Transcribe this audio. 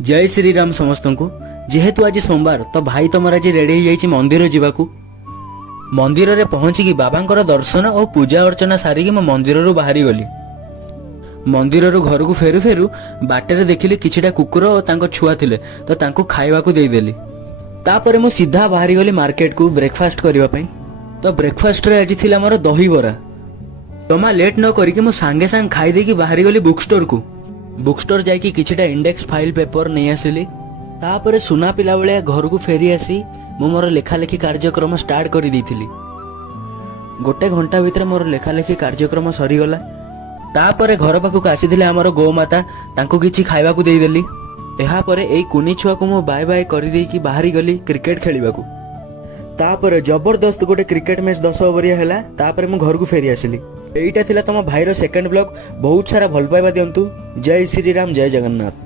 जय श्री राम समस्त को। जेहेतु आज सोमवार तो भाई तुमर आज रेडी हो जाइए मंदिर जावाकू। मंदिर रे पहुंचिकी बाबांकर दर्शन और पूजा अर्चना सारिकी मो मंदिर बाहरी गली। मंदिर घर को फेरु फेरु बाटे देखिली किछिटा कुकुर और तांको छुआ थिले तो तांको खाइबाकू देदेली। तापरे मु सीधा बाहरी गली मार्केट को ब्रेकफास्ट करबा पई। तो ब्रेकफास्ट रे आज थिला मोर दही बरा। जमा लेट न करिके मु सांगे सांग खाई देकी बाहरी गली बुक स्टोर को। बुक स्टोर जाइकी किछिटा इंडेक्स फाइल पेपर नहीं आसिली। तापरे सुना पिला बेले घर को फेरी आसी मु मोर लेखालेखी कार्यक्रम स्टार्ट कर देइथिली। गोटे घंटा भितर मोर लेखालेखी कार्यक्रम सरीगला। तापरे घर पाखक आसीथिले हमर गोमाता, तांको किछि खाइबाकू देइदेली। एहा परे एई कुनी छुआ को मु बाय बाय करि देइकी बाहरी गली क्रिकेट खेलिबाकू। तापरे जबरदस्त गोटे क्रिकेट मैच 10 ओवरिया हैला। तापरे मु घर को फेरी आसिली। एईटा थिला तम भाईर सेकंड ब्लॉग। बहुत सारा भल पाइबा दियंतु। जय श्री राम, जय जगन्नाथ।